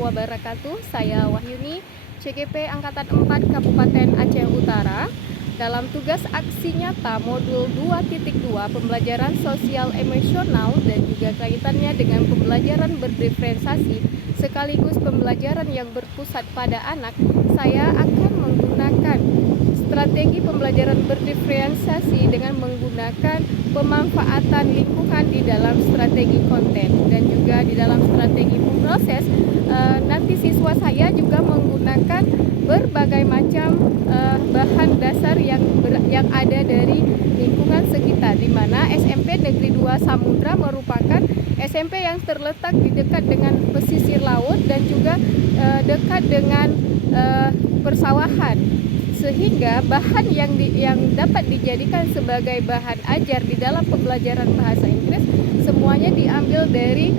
wabarakatuh. Saya Wahyuni, CGP Angkatan 4 Kabupaten Aceh Utara. Dalam tugas aksi nyata modul 2.2 pembelajaran sosial emosional dan juga kaitannya dengan pembelajaran berdiferensiasi sekaligus pembelajaran yang berpusat pada anak, saya akan menggunakan strategi pembelajaran berdiferensiasi dengan menggunakan pemanfaatan lingkungan di dalam strategi konten dan juga di dalam strategi proses. Nanti siswa saya juga menggunakan berbagai macam bahan dasar yang ada dari lingkungan sekitar, di mana SMP Negeri 2 Samudra merupakan SMP yang terletak di dekat dengan pesisir laut dan juga dekat dengan persawahan, sehingga bahan yang dapat dijadikan sebagai bahan ajar di dalam pembelajaran bahasa Inggris semuanya diambil dari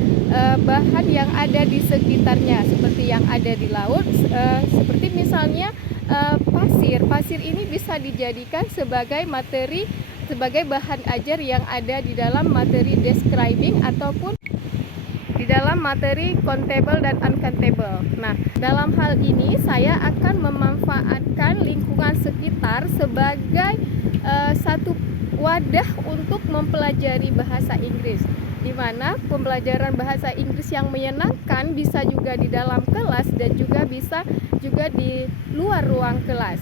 bahan yang ada di sekitarnya, seperti yang ada di laut, seperti misalnya pasir ini bisa dijadikan sebagai materi, sebagai bahan ajar yang ada di dalam materi describing ataupun di dalam materi countable dan uncountable. Nah, dalam hal ini saya akan memanfaatkan lingkungan sekitar sebagai satu wadah untuk mempelajari bahasa Inggris, di mana pembelajaran bahasa Inggris yang menyenangkan bisa juga di dalam kelas dan juga bisa juga di luar ruang kelas.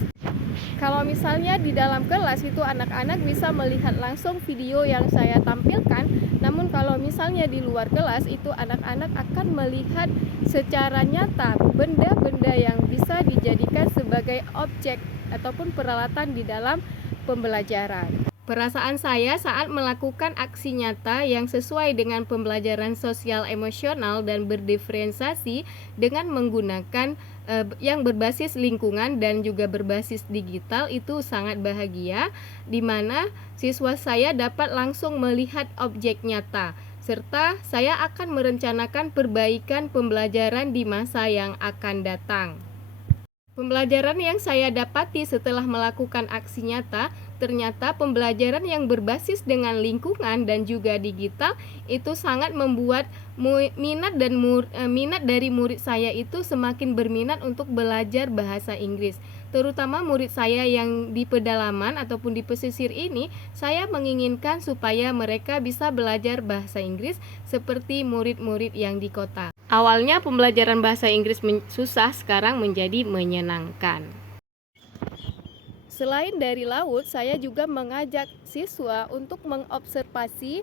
Kalau misalnya di dalam kelas itu anak-anak bisa melihat langsung video yang saya tampilkan, namun kalau misalnya di luar kelas itu anak-anak akan melihat secara nyata benda-benda yang bisa dijadikan sebagai objek ataupun peralatan di dalam pembelajaran. Perasaan saya saat melakukan aksi nyata yang sesuai dengan pembelajaran sosial emosional dan berdiferensiasi dengan menggunakan yang berbasis lingkungan dan juga berbasis digital itu sangat bahagia, di mana siswa saya dapat langsung melihat objek nyata, serta saya akan merencanakan perbaikan pembelajaran di masa yang akan datang. Pembelajaran yang saya dapati setelah melakukan aksi nyata, ternyata pembelajaran yang berbasis dengan lingkungan dan juga digital itu sangat membuat minat dari murid saya itu semakin berminat untuk belajar bahasa Inggris. Terutama murid saya yang di pedalaman ataupun di pesisir ini, saya menginginkan supaya mereka bisa belajar bahasa Inggris seperti murid-murid yang di kota. Awalnya pembelajaran bahasa Inggris susah, sekarang menjadi menyenangkan. Selain dari laut, saya juga mengajak siswa untuk mengobservasi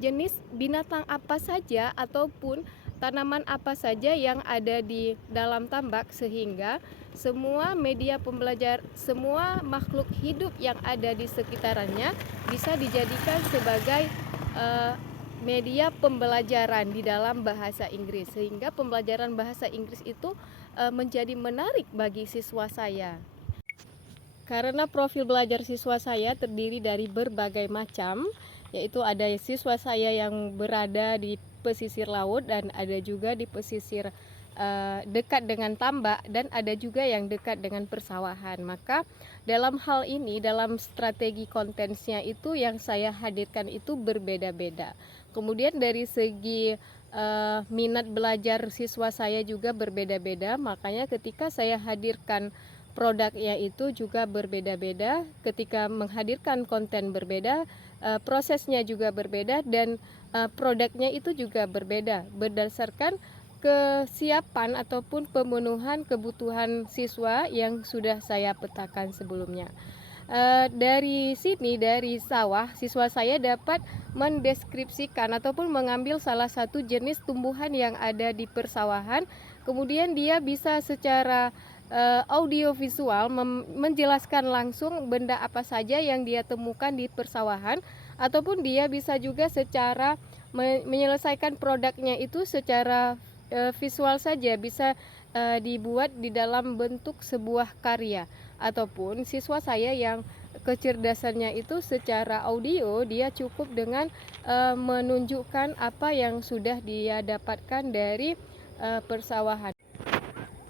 jenis binatang apa saja ataupun tanaman apa saja yang ada di dalam tambak, sehingga semua media pembelajar, semua makhluk hidup yang ada di sekitarannya bisa dijadikan sebagai media pembelajaran di dalam bahasa Inggris, sehingga pembelajaran bahasa Inggris itu menjadi menarik bagi siswa saya. Karena profil belajar siswa saya terdiri dari berbagai macam, yaitu ada siswa saya yang berada di pesisir laut dan ada juga di pesisir dekat dengan tambak dan ada juga yang dekat dengan persawahan. Maka dalam hal ini, dalam strategi kontennya itu yang saya hadirkan itu berbeda-beda. Kemudian dari segi minat belajar siswa saya juga berbeda-beda, makanya ketika saya hadirkan produknya itu juga berbeda-beda. Ketika menghadirkan konten berbeda, prosesnya juga berbeda dan produknya itu juga berbeda berdasarkan kesiapan ataupun pemenuhan kebutuhan siswa yang sudah saya petakan sebelumnya. Dari sini, dari sawah, siswa saya dapat mendeskripsikan ataupun mengambil salah satu jenis tumbuhan yang ada di persawahan, kemudian dia bisa secara audiovisual menjelaskan langsung benda apa saja yang dia temukan di persawahan, ataupun dia bisa juga secara menyelesaikan produknya itu secara visual saja, bisa dibuat di dalam bentuk sebuah karya. Ataupun siswa saya yang kecerdasannya itu secara audio, dia cukup dengan menunjukkan apa yang sudah dia dapatkan dari persawahan.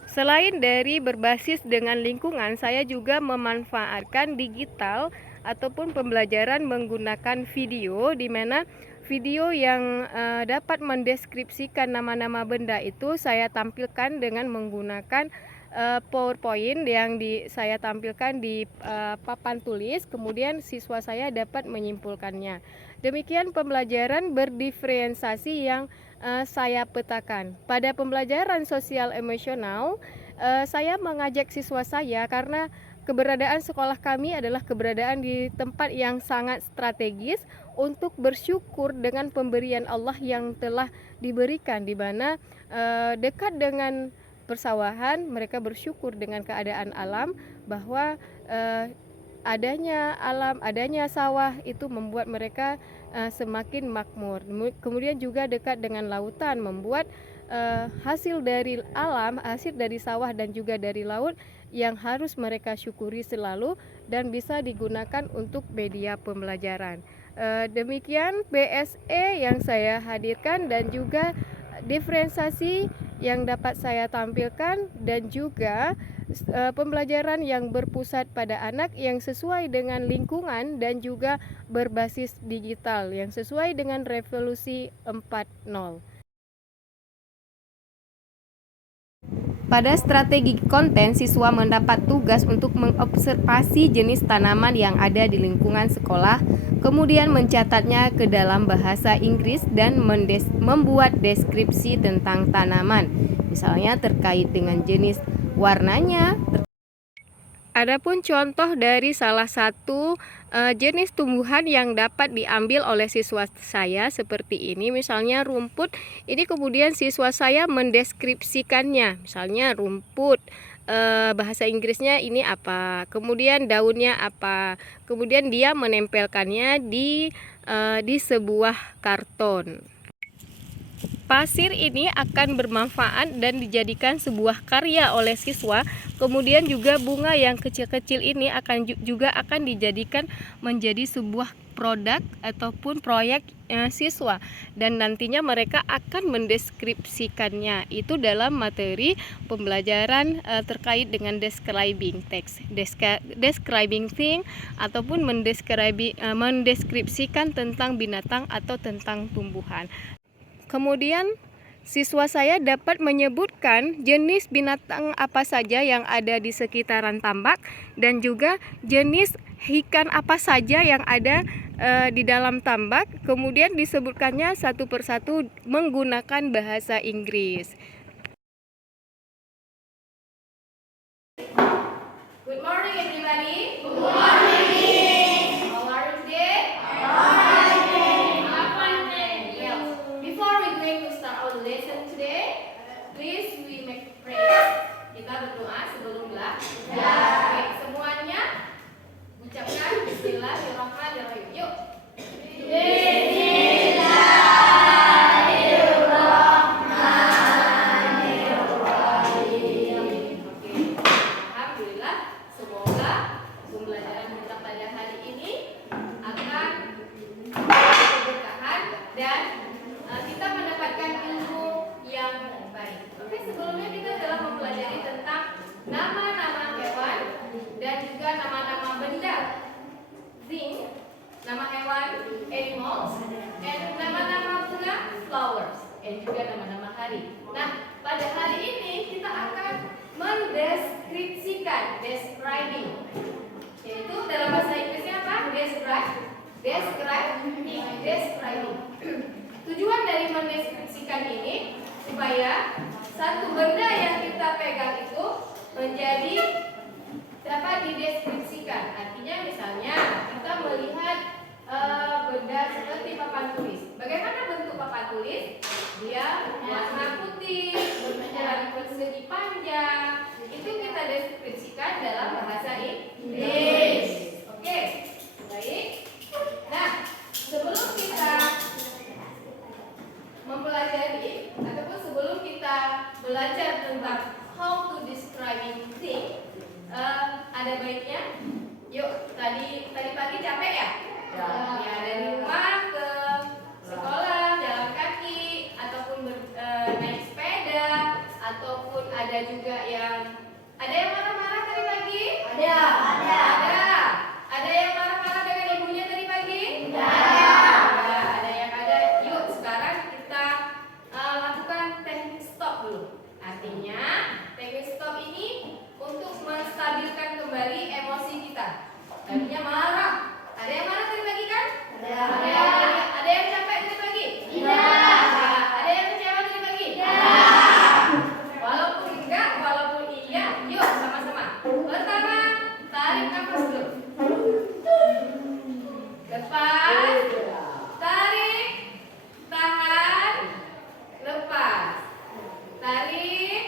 Selain dari berbasis dengan lingkungan, saya juga memanfaatkan digital ataupun pembelajaran menggunakan video, di mana video yang dapat mendeskripsikan nama-nama benda itu saya tampilkan dengan menggunakan PowerPoint yang saya tampilkan di papan tulis, kemudian siswa saya dapat menyimpulkannya. Demikian pembelajaran berdiferensiasi yang saya petakan. Pada pembelajaran sosial emosional, saya mengajak siswa saya karena keberadaan sekolah kami adalah keberadaan di tempat yang sangat strategis untuk bersyukur dengan pemberian Allah yang telah diberikan, di mana dekat dengan persawahan mereka bersyukur dengan keadaan alam, bahwa adanya alam, adanya sawah itu membuat mereka semakin makmur. Kemudian juga dekat dengan lautan membuat hasil dari alam, hasil dari sawah dan juga dari laut yang harus mereka syukuri selalu dan bisa digunakan untuk media pembelajaran. Demikian BSE yang saya hadirkan dan juga diferensiasi yang dapat saya tampilkan, dan juga pembelajaran yang berpusat pada anak yang sesuai dengan lingkungan dan juga berbasis digital yang sesuai dengan revolusi 4.0. Pada strategi konten, siswa mendapat tugas untuk mengobservasi jenis tanaman yang ada di lingkungan sekolah, kemudian mencatatnya ke dalam bahasa Inggris dan membuat deskripsi tentang tanaman, misalnya terkait dengan jenis warnanya. Adapun contoh dari salah satu jenis tumbuhan yang dapat diambil oleh siswa saya seperti ini, misalnya rumput. Ini kemudian siswa saya mendeskripsikannya, misalnya rumput, bahasa Inggrisnya ini apa, kemudian daunnya apa, kemudian dia menempelkannya di sebuah karton. Pasir ini akan bermanfaat dan dijadikan sebuah karya oleh siswa. Kemudian juga bunga yang kecil-kecil ini juga akan dijadikan menjadi sebuah produk ataupun proyek siswa, dan nantinya mereka akan mendeskripsikannya itu dalam materi pembelajaran terkait dengan describing text, describing thing, ataupun mendeskripsikan tentang binatang atau tentang tumbuhan. Kemudian siswa saya dapat menyebutkan jenis binatang apa saja yang ada di sekitaran tambak dan juga jenis ikan apa saja yang ada di dalam tambak, kemudian disebutkannya satu persatu menggunakan bahasa Inggris. Good morning everybody. Good morning. How are you today? Lesson today, please we make prayer. Kita berdoa sebelum belajar. Oke, semuanya ucapkan Bismillahirrahmanirrahim. Yuk. Bismillahirrahmanirrahim. Oke, alhamdulillah. Semoga pembelajaran kita pada hari ini akan berkeberkahan dan kita mendapatkan ilmu yang baik. Oke, sebelumnya kita telah mempelajari tentang nama-nama hewan dan juga nama-nama benda, thing, nama hewan, animals, dan nama-nama bunga, flowers, dan juga nama-nama hari. Nah, pada hari ini kita akan mendeskripsikan, describing, yaitu dalam bahasa Inggrisnya apa? Describing. Tujuan dari mendeskripsikan ini supaya satu benda yang kita pegang itu menjadi dapat dideskripsikan. Artinya misalnya kita melihat benda seperti papan tulis. Bagaimana bentuk papan tulis? Dia warna putih, berjalan persegi panjang. Itu kita deskripsikan dalam bahasa Inggris. Oke, baik. Nah, sebelum kita mempelajari ataupun sebelum kita belajar tentang how to describing thing, ada baiknya, yuk tadi pagi capek ya? Ya, dari rumah ke sekolah jalan kaki ataupun naik sepeda, ataupun ada juga yang marah-marah tadi pagi? Ada yang marah-marah dengan ibunya tadi pagi? Ada yang Artinya, teknik stop ini untuk menstabilkan kembali emosi kita. Tadinya marah. Ada yang marah tadi pagi kan? Ada yang capek tadi pagi? Tidak. Ada yang kecewa tadi pagi? Tidak. Walaupun enggak, walaupun iya, yuk sama-sama. Pertama, tarik nafas dulu. Lepas. Tarik. Tahan. Lepas. Tarik.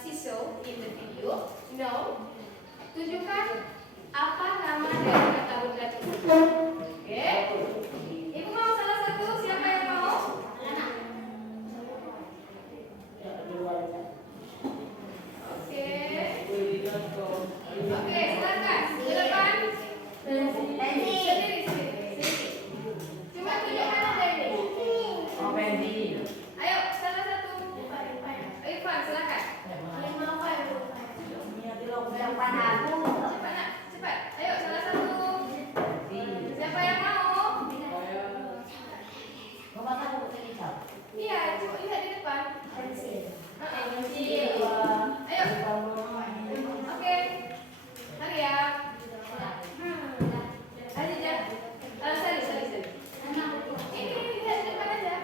she show in the video? No. Tunjukkan apa nama dari kata benda tersebut. Oke. Ibu mau salah satu? Siapa yang mau? Oke. Oke, silakan. Ke depan. Sendiri. Cuma tunjukkan aja ini. Ayo, salah satu. Irfan, silakan. Cepat. Ayo, salah satu. Siapa yang mau? Iya, coba lihat di depan. Pensil. Ayo. Oke. Mari ya. Aziza. Sari. Ini lihat di depan aja.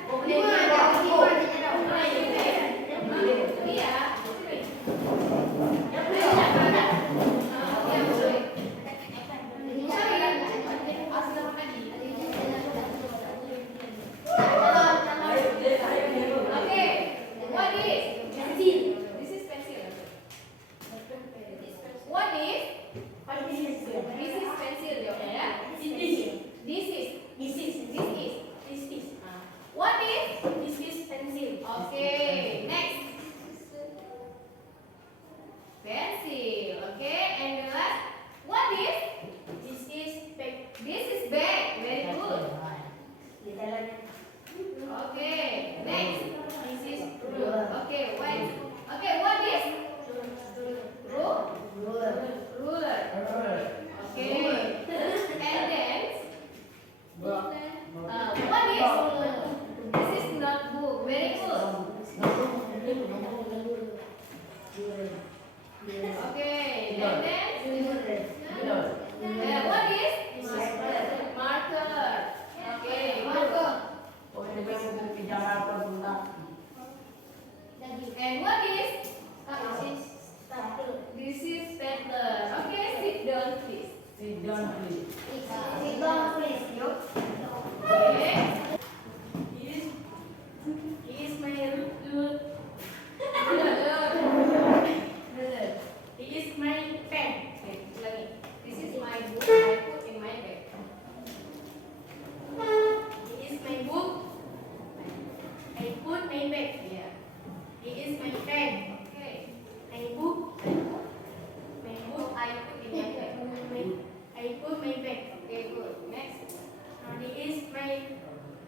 Iya. Pencil, okay, and the last, what is? This is bag. This is bag. Very good. Okay, next. This is ruler. Okay, wait. Okay, what is? Ruler. Okay. And then, what is? This is notebook. Very good. Okay, and then what is? Marker. Okay, marker. And what is? This is stapler. Okay, sit down please. Okay. Is my ruler. Is my pen. Okay, this is my book. I put in my bag. This is my book. I put my bag. Yeah. This is my pen. Okay. My book. My book. I put in my bag. I put my bag. Okay, good. Next. This is my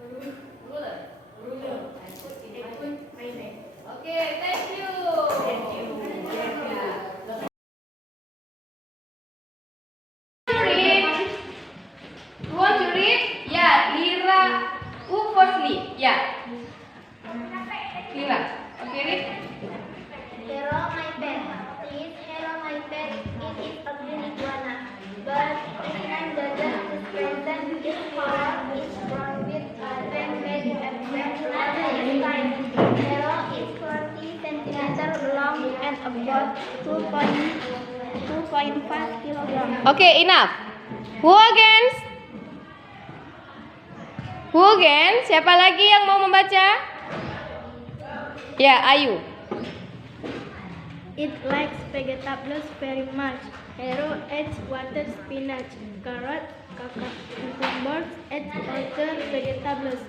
ruler. I put my bag. Okay, thank you. Yeah. Lira. Okay, read. Hello, my pet. Please, hello, my pet. It is a green iguana. But Ian doesn't present its color is brown with a red belly and black line. Hello is 40 centimeters long and about 2.5 kilograms. Okay, enough. Who again? Siapa lagi yang mau membaca? Ya, Ayu. It likes vegetables very much. Hero eats water spinach, carrot, cucumbers, and other vegetables.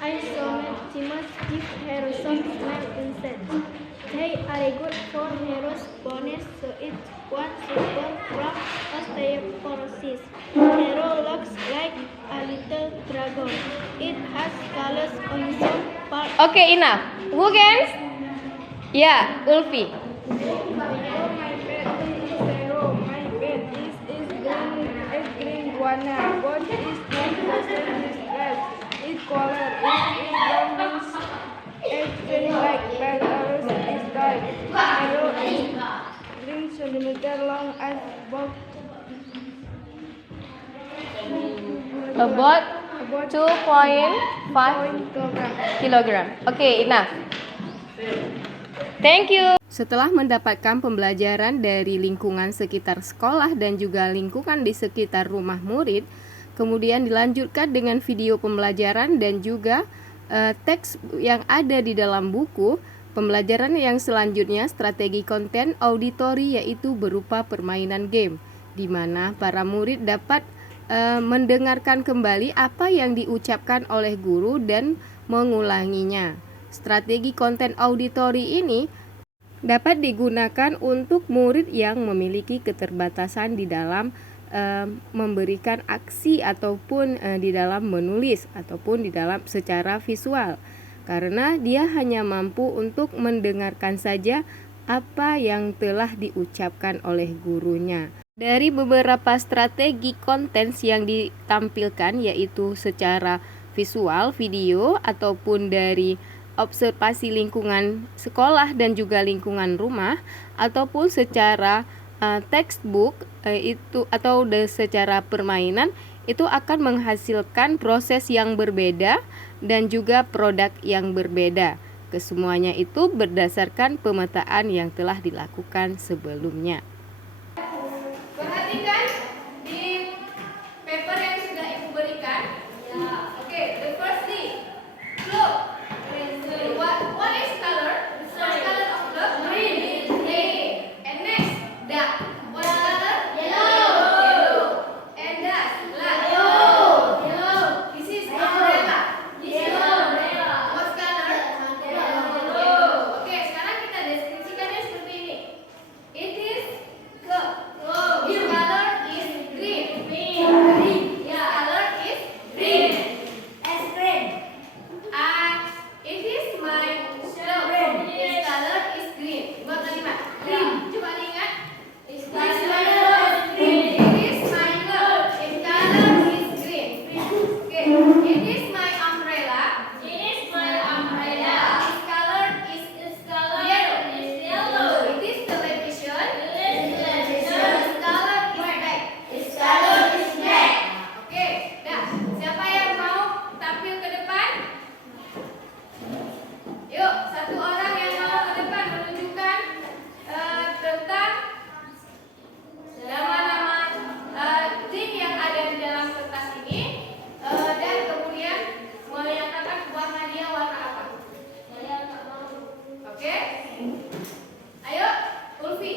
Isomethymus give Hero some smell insects. They are good for Hero's bones, so it won't suffer from osteoporosis. Hero looks like a little dragon. It has colors on some parts. Okay, enough. Who again? Ya, Ulfi. My pet is Hero. My pet is green iguana. What is not present is red. Its color is brown. It's very like black. Ours is dark. Hero is 3 centimeter long and About 2.5 kilogram. Okay, enough. Thank you. Setelah mendapatkan pembelajaran dari lingkungan sekitar sekolah dan juga lingkungan di sekitar rumah murid, kemudian dilanjutkan dengan video pembelajaran dan juga teks yang ada di dalam buku, Pembelajaran yang selanjutnya strategi konten auditori, yaitu berupa permainan game, di mana para murid dapat mendengarkan kembali apa yang diucapkan oleh guru dan mengulanginya. Strategi konten auditori ini dapat digunakan untuk murid yang memiliki keterbatasan di dalam memberikan aksi ataupun di dalam menulis ataupun di dalam secara visual, karena dia hanya mampu untuk mendengarkan saja apa yang telah diucapkan oleh gurunya. Dari beberapa strategi konten yang ditampilkan, yaitu secara visual, video, ataupun dari observasi lingkungan sekolah dan juga lingkungan rumah, ataupun secara textbook itu atau secara permainan, itu akan menghasilkan proses yang berbeda dan juga produk yang berbeda. Kesemuanya itu berdasarkan pemetaan yang telah dilakukan sebelumnya. Perhatikan di paper yang sudah Ibu berikan. Ya. Oke, the first thing. Look. What is color? What color of blood? Green. And next, duck. What color? Yellow. And duck. Black. Yellow. This is umbrella. Yellow. What color? Yellow. Oke, sekarang kita deskripsikannya seperti ini. It is cup. This color is green. Green. Yeah. Color is green. As green. It is my shelf. This color is green. Buat kalimat. Green. Coba lihat. This color is green. It is my cup. This color is green. Okay. It is my umbrella. It is my umbrella. This color is yellow. It is television. This color is black. This color is black. Oke. Dah. Siapa yang mau tampil ke depan? Yuk, satu orang yang mau ke depan menunjukkan tentang nama-nama tim yang ada di dalam kertas ini, dan kemudian menyatakan buah hadiah warna apa. Oke? Ayo, Ulfi.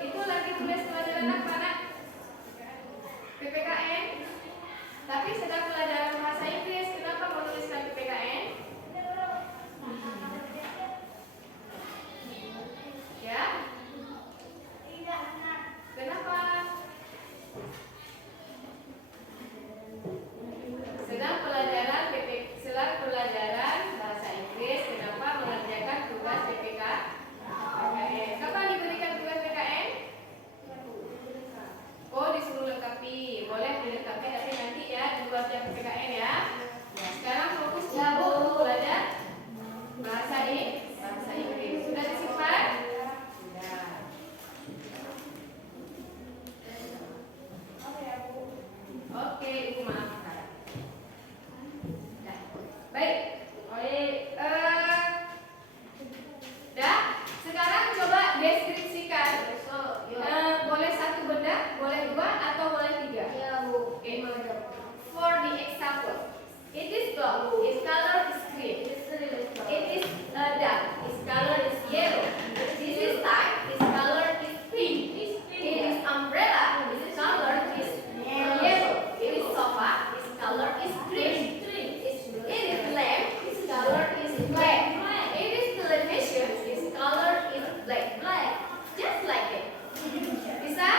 Itu lagi tulis pelajaran apa, Nak? PPKN. Tapi sedang pelajaran bahasa Inggris, kenapa menuliskan PPKN? Ya? Kenapa? Sedang pelajaran bahasa Inggris, kenapa mengerjakan tugas PPKN? Kapan diberikan tugas PPKN? Oh, disuruh lengkapi. Boleh dilengkapi, tapi nanti ya di luar jam PPKN ya. Sekarang fokus dulu belajar bahasa Inggris. Sudah disimpan? Sudah. Oke, Ibu maafkan. Baik. Dah. Sekarang coba deskripsikan. Boleh satu benda, boleh dua, atau boleh tiga. Ya, Bu. Okay. For the example, it is dog. Its color is green. It is a duck. Its color is yellow. This is tie. Its color is pink. It is umbrella. Its color is yellow. It is sofa. Its color is green. It is lamp. Its color is black. It is television. Its color is black. Just like it. Bisa?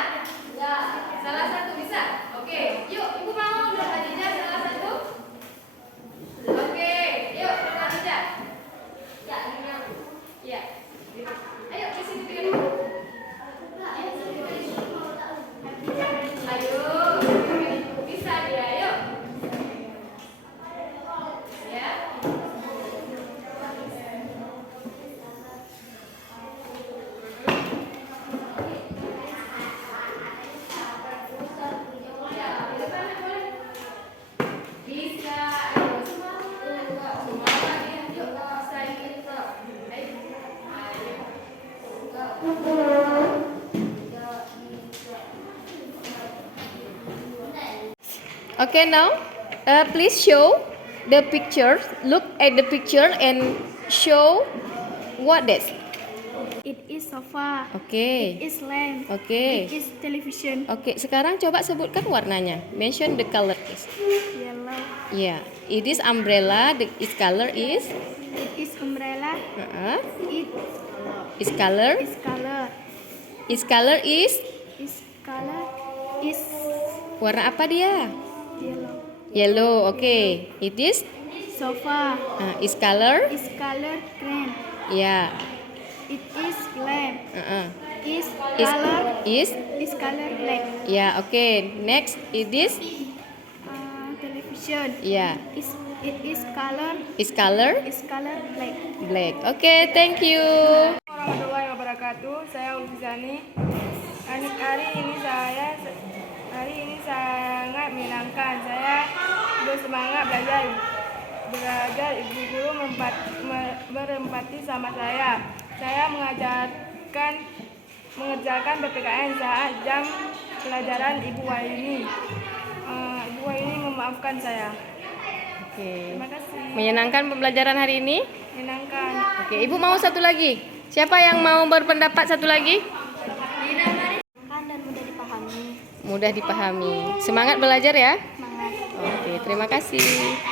Ya. Salah satu bisa? Oke. Yuk, Ibu mau Nur Khadijah salah satu? Oke. Yuk, Nur Khadijah. Ya, ini aku. Ya. Ayo, ke sini dulu. Ayo. Bisa dia, yuk. Ya. Okay, now please show the picture. Look at the picture and show what that. It is sofa. Okay. It is lamp. Okay. It is television. Oke, sekarang coba sebutkan warnanya. Mention the color, please. Yellow. Yeah, it is umbrella. Its color is. It is umbrella. It Its color. is color. Its color is. Its color is Warna apa dia? yellow. Yellow. Okay. It is. Sofa. Its color. Is color green. Yeah. It is lamp. Is Is. color Is. is color black. Yeah. Okay. Next, it is. Television. Yeah. It is color Is color black. black. Okay. Thank you. Warahmatullahi wabarakatuh. Saya Ulfizani. Hari ini sangat menyenangkan. Saya bersemangat belajar. Ibu guru berempati sama saya. Saya mengerjakan PPKN saat jam pelajaran Ibu Wahyuni. Ibu Wahyuni memaafkan saya. Oke. Terima kasih. Menyenangkan pembelajaran hari ini? Menyenangkan. Oke, Ibu mau satu lagi. Siapa yang mau berpendapat satu lagi? Dan mudah dipahami. Mudah dipahami. Semangat belajar ya. Semangat. Oke, terima kasih.